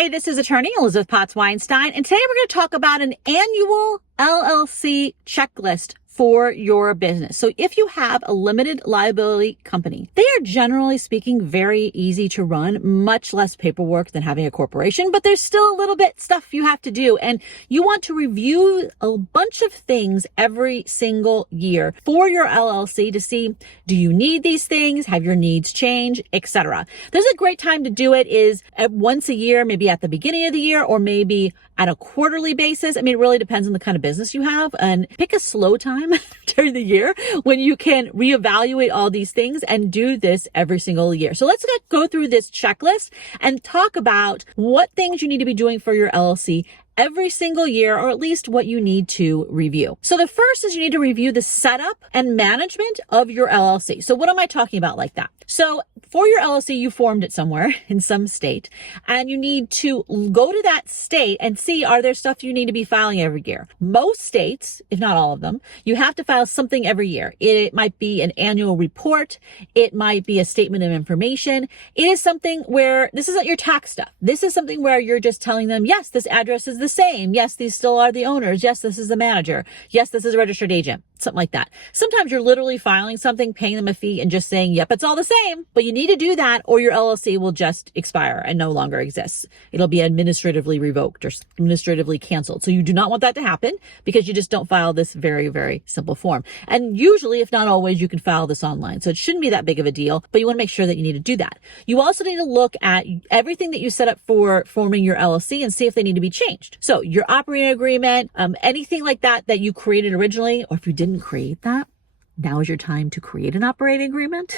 Hey, this is attorney Elizabeth Potts-Weinstein, and today we're going to talk about an annual LLC checklist for your business. So if you have a limited liability company, they are generally speaking very easy to run, much less paperwork than having a corporation, but there's still a little bit stuff you have to do. And you want to review a bunch of things every single year for your LLC to see, do you need these things? Have your needs changed, etc. There's a great time to do it is at once a year, maybe at the beginning of the year, or maybe at a quarterly basis. I mean, it really depends on the kind of business you have, and pick a slow time during the year when you can reevaluate all these things and do this every single year. So let's go through this checklist and talk about what things you need to be doing for your LLC every single year, or at least what you need to review. So the first is you need to review the setup and management of your LLC. So what am I talking about like that? So for your LLC, you formed it somewhere in some state, and you need to go to that state and see, are there stuff you need to be filing every year? Most states, if not all of them, you have to file something every year. It might be an annual report. It might be a statement of information. It is something where this isn't your tax stuff. This is something where you're just telling them, yes, this address is the same. Yes, these still are the owners. Yes, this is the manager. Yes, this is a registered agent. Something like that. Sometimes you're literally filing something, paying them a fee, and just saying, yep, it's all the same. But you need to do that, or your LLC will just expire and no longer exist. It'll be administratively revoked or administratively canceled. So you do not want that to happen, because you just don't file this very, very simple form. And usually, if not always, you can file this online. So it shouldn't be that big of a deal, but you want to make sure that you need to do that. You also need to look at everything that you set up for forming your LLC and see if they need to be changed. So your operating agreement, anything like that that you created originally, or if you didn't create that, now is your time to create an operating agreement.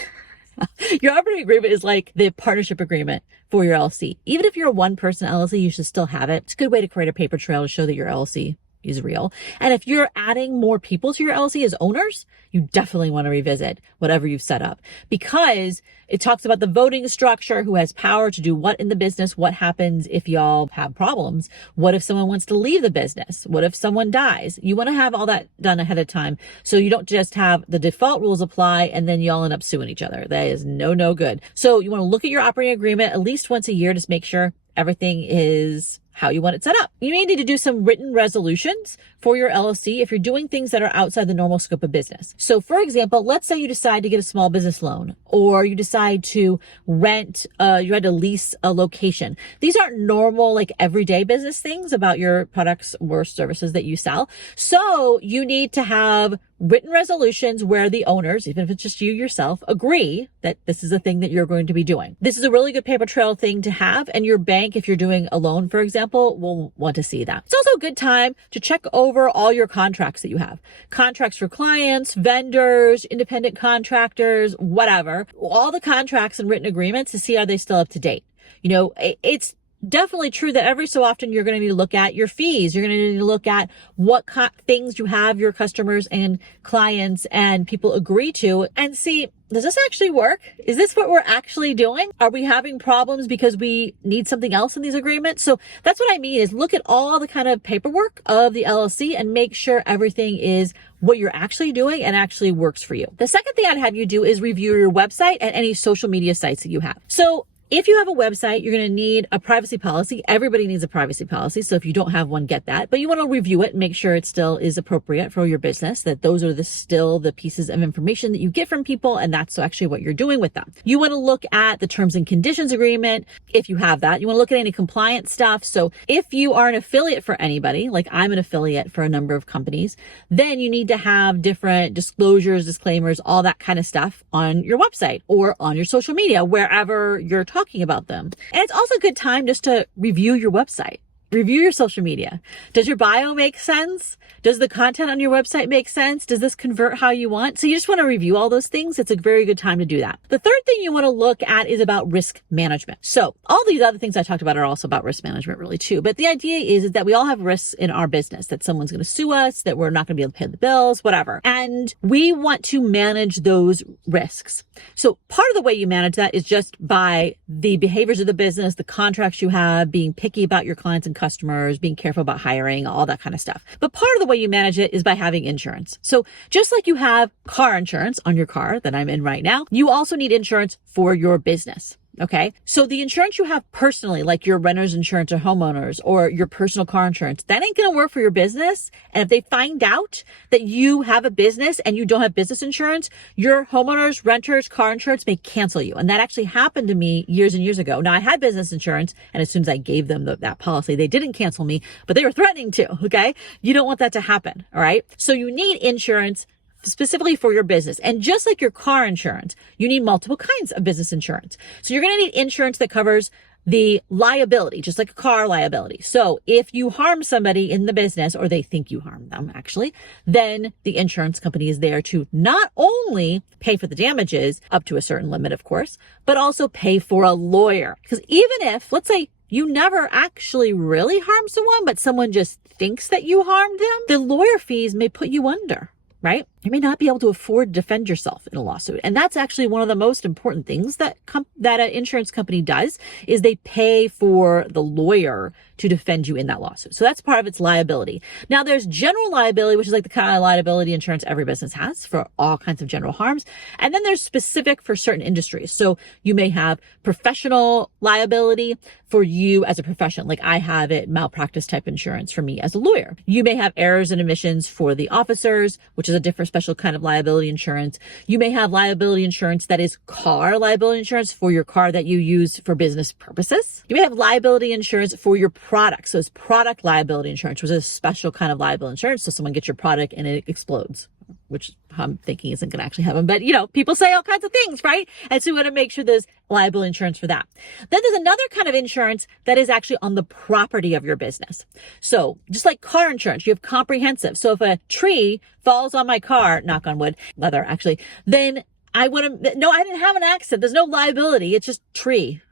Your operating agreement is like the partnership agreement for your LLC. Even if you're a one-person LLC, you should still have it. It's a good way to create a paper trail to show that your LLC is real. And if you're adding more people to your LLC as owners, you definitely want to revisit whatever you've set up, because it talks about the voting structure, who has power to do what in the business, what happens if y'all have problems, what if someone wants to leave the business, what if someone dies. You want to have all that done ahead of time, so you don't just have the default rules apply and then y'all end up suing each other. That is no good. So you want to look at your operating agreement at least once a year to make sure everything is how you want it set up. You may need to do some written resolutions for your LLC if you're doing things that are outside the normal scope of business. So for example, let's say you decide to get a small business loan, or you decide to rent, you had to lease a location. These aren't normal, like everyday business things about your products or services that you sell. So you need to have written resolutions where the owners, even if it's just you yourself, agree that this is a thing that you're going to be doing. This is a really good paper trail thing to have, and your bank, if you're doing a loan, for example, will want to see that. It's also a good time to check over all your contracts that you have. Contracts for clients, vendors, independent contractors, whatever. All the contracts and written agreements to see, are they still up to date? You know, it's definitely true that every so often you're going to need to look at your fees. You're going to need to look at what things you have your customers and clients and people agree to, and see, does this actually work? Is this what we're actually doing? Are we having problems because we need something else in these agreements? So that's what I mean, is look at all the kind of paperwork of the LLC and make sure everything is what you're actually doing and actually works for you. The second thing I'd have you do is review your website and any social media sites that you have. So if you have a website, you're going to need a privacy policy. Everybody needs a privacy policy. So if you don't have one, get that. But you want to review it and make sure it still is appropriate for your business, that those are still the pieces of information that you get from people, and that's actually what you're doing with them. You want to look at the terms and conditions agreement, if you have that. You want to look at any compliance stuff. So if you are an affiliate for anybody, like I'm an affiliate for a number of companies, then you need to have different disclosures, disclaimers, all that kind of stuff on your website or on your social media, wherever you're talking about them. And it's also a good time just to review your website. Review your social media. Does your bio make sense? Does the content on your website make sense? Does this convert how you want? So you just want to review all those things. It's a very good time to do that. The third thing you want to look at is about risk management. So all these other things I talked about are also about risk management really too. But the idea is that we all have risks in our business, that someone's going to sue us, that we're not going to be able to pay the bills, whatever. And we want to manage those risks. So part of the way you manage that is just by the behaviors of the business, the contracts you have, being picky about your clients and customers, being careful about hiring, all that kind of stuff. But part of the way you manage it is by having insurance. So just like you have car insurance on your car that I'm in right now, you also need insurance for your business. Okay. So the insurance you have personally, like your renter's insurance or homeowners or your personal car insurance, that ain't going to work for your business. And if they find out that you have a business and you don't have business insurance, your homeowners, renters, car insurance may cancel you. And that actually happened to me years and years ago. Now I had business insurance, and as soon as I gave them that policy, they didn't cancel me, but they were threatening to. Okay. You don't want that to happen. All right. So you need insurance specifically for your business. And just like your car insurance, you need multiple kinds of business insurance. So you're going to need insurance that covers the liability, just like a car liability. So if you harm somebody in the business, or they think you harmed them actually, then the insurance company is there to not only pay for the damages up to a certain limit, of course, but also pay for a lawyer. Because even if, let's say, you never actually really harmed someone, but someone just thinks that you harmed them, the lawyer fees may put you under. Right? You may not be able to afford to defend yourself in a lawsuit. And that's actually one of the most important things that an insurance company does, is they pay for the lawyer to defend you in that lawsuit. So that's part of its liability. Now there's general liability, which is like the kind of liability insurance every business has for all kinds of general harms. And then there's specific for certain industries. So you may have professional liability for you as a profession. Like I have it, malpractice type insurance for me as a lawyer. You may have errors and omissions for the officers, which is a different special kind of liability insurance. You may have liability insurance that is car liability insurance for your car that you use for business purposes. You may have liability insurance for your product. So it's product liability insurance, which is a special kind of liability insurance. So someone gets your product and it explodes, which I'm thinking isn't going to actually happen. But, people say all kinds of things, right? And so you want to make sure there's liability insurance for that. Then there's another kind of insurance that is actually on the property of your business. So just like car insurance, you have comprehensive. So if a tree falls on my car, knock on wood, leather actually, then I didn't have an accident. There's no liability. It's just tree,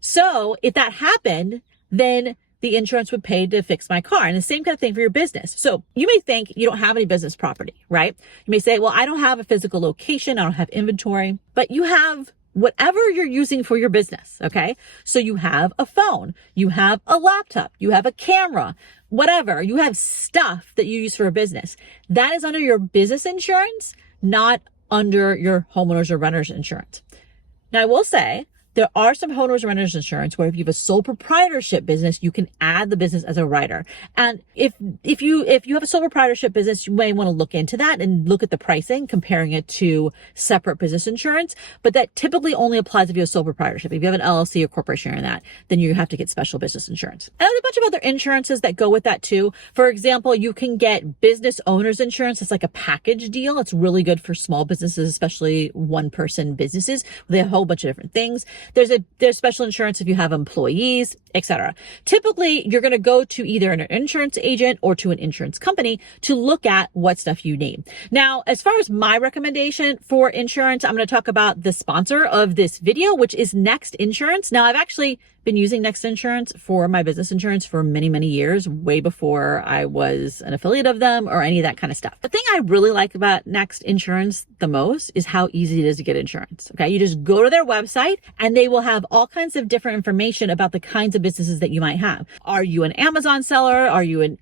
So if that happened, then the insurance would pay to fix my car. And the same kind of thing for your business. So you may think you don't have any business property, right? You may say, well, I don't have a physical location. I don't have inventory, but you have whatever you're using for your business. Okay. So you have a phone, you have a laptop, you have a camera, whatever. You have stuff that you use for a business. That is under your business insurance, not under your homeowners or renters insurance. Now I will say, there are some homeowners or renters insurance where if you have a sole proprietorship business, you can add the business as a writer. And if you have a sole proprietorship business, you may want to look into that and look at the pricing, comparing it to separate business insurance. But that typically only applies if you have a sole proprietorship. If you have an LLC or corporation in that, then you have to get special business insurance. And there's a bunch of other insurances that go with that too. For example, you can get business owners insurance. It's like a package deal. It's really good for small businesses, especially one-person businesses. They have a whole bunch of different things. There's special insurance if you have employees, etc. Typically, you're going to go to either an insurance agent or to an insurance company to look at what stuff you need. Now, as far as my recommendation for insurance, I'm going to talk about the sponsor of this video, which is Next Insurance. Now, I've actually been using Next Insurance for my business insurance for many, many years, way before I was an affiliate of them or any of that kind of stuff. The thing I really like about Next Insurance the most is how easy it is to get insurance. Okay. You just go to their website and they will have all kinds of different information about the kinds of businesses that you might have. Are you an Amazon seller? Are you an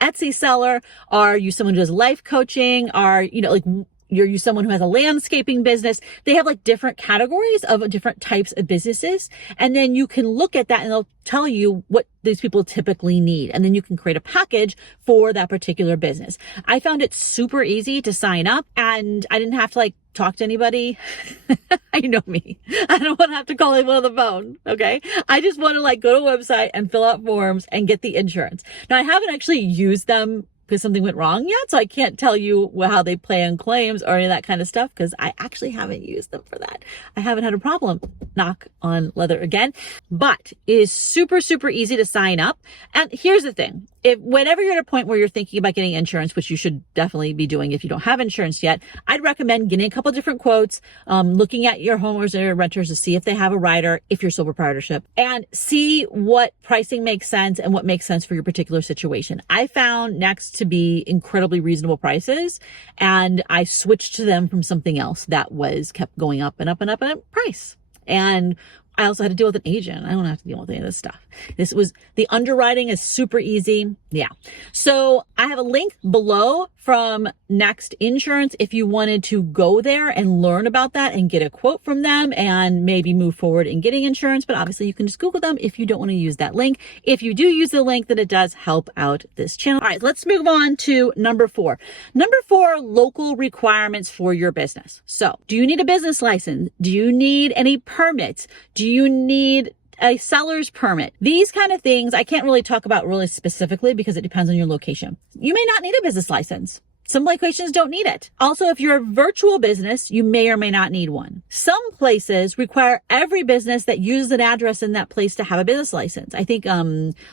Etsy seller? Are you someone who does life coaching? Are you someone who has a landscaping business? They have like different categories of different types of businesses. And then you can look at that and they'll tell you what these people typically need. And then you can create a package for that particular business. I found it super easy to sign up and I didn't have to talk to anybody. You know me. I don't want to have to call anyone on the phone. Okay. I just want to go to a website and fill out forms and get the insurance. Now I haven't actually used them because something went wrong yet. So I can't tell you how they play on claims or any of that kind of stuff because I actually haven't used them for that. I haven't had a problem, knock on leather again, but it is super, super easy to sign up. And here's the thing. Whenever you're at a point where you're thinking about getting insurance, which you should definitely be doing if you don't have insurance yet, I'd recommend getting a couple different quotes, looking at your homeowners or your renters to see if they have a rider, if you're sole proprietorship, and see what pricing makes sense and what makes sense for your particular situation. I found Next to be incredibly reasonable prices, and I switched to them from something else that kept going up and up and up in price. And I also had to deal with an agent. I don't have to deal with any of this stuff. The underwriting is super easy. Yeah. So I have a link below from Next Insurance if you wanted to go there and learn about that and get a quote from them and maybe move forward in getting insurance. But obviously you can just Google them if you don't want to use that link. If you do use the link, then it does help out this channel. All right, let's move on to number 4. Number 4, local requirements for your business. So do you need a business license? Do you need any permits? Do you need a seller's permit? These kind of things I can't really talk about really specifically because it depends on your location. You may not need a business license. Some locations don't need it. Also, if you're a virtual business, you may or may not need one. Some places require every business that uses an address in that place to have a business license. I think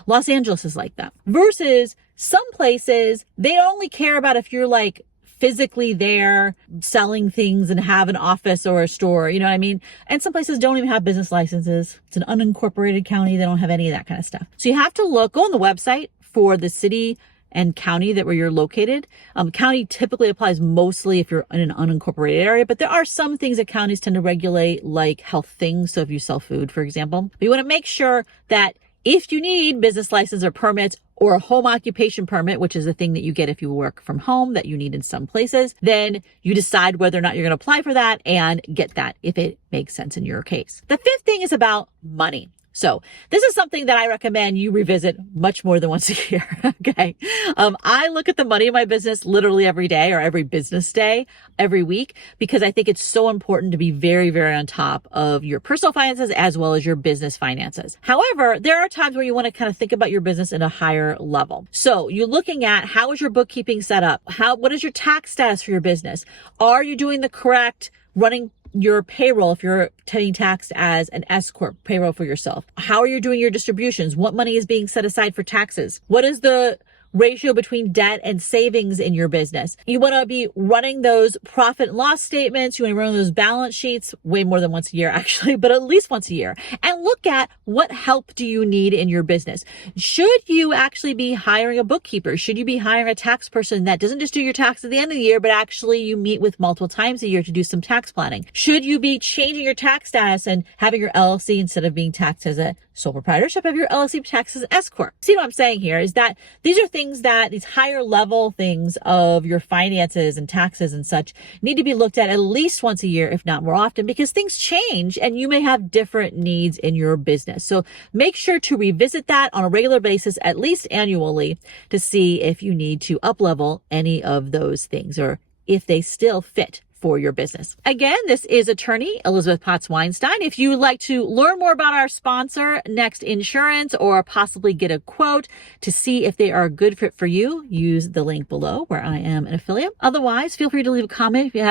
Los Angeles is like that. Versus some places, they only care about if you're like physically there selling things and have an office or a store, you know what I mean? And some places don't even have business licenses. It's an unincorporated county. They don't have any of that kind of stuff. So you have to go on the website for the city and county where you're located. County typically applies mostly if you're in an unincorporated area, but there are some things that counties tend to regulate, like health things. So if you sell food, for example, but you want to make sure that if you need business license or permits or a home occupation permit, which is the thing that you get if you work from home that you need in some places, then you decide whether or not you're going to apply for that and get that if it makes sense in your case. The 5th thing is about money. So this is something that I recommend you revisit much more than once a year. Okay. I look at the money in my business literally every day or every business day, every week, because I think it's so important to be very, very on top of your personal finances as well as your business finances. However, there are times where you want to kind of think about your business at a higher level. So you're looking at how is your bookkeeping set up? What is your tax status for your business? Are you doing the correct running your payroll if you're paying tax as an S corp payroll for yourself? How are you doing your distributions? What money is being set aside for taxes? What is the ratio between debt and savings in your business? You want to be running those profit and loss statements. You want to run those balance sheets way more than once a year, actually, but at least once a year, and look at what help do you need in your business. Should you actually be hiring a bookkeeper? Should you be hiring a tax person that doesn't just do your tax at the end of the year, but actually you meet with multiple times a year to do some tax planning? Should you be changing your tax status and having your LLC, instead of being taxed as a sole proprietorship, have your LLC taxed as an S corp? See what I'm saying here is that these are things that these higher level things of your finances and taxes and such need to be looked at least once a year, if not more often, because things change and you may have different needs in your business. So make sure to revisit that on a regular basis, at least annually, to see if you need to up level any of those things or if they still fit for your business. Again, this is attorney Elizabeth Potts Weinstein. If you would like to learn more about our sponsor, Next Insurance, or possibly get a quote to see if they are a good fit for you, use the link below where I am an affiliate. Otherwise, feel free to leave a comment if you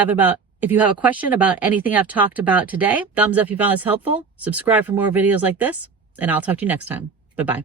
have a question about anything I've talked about today. Thumbs up if you found this helpful. Subscribe for more videos like this, and I'll talk to you next time. Bye-bye.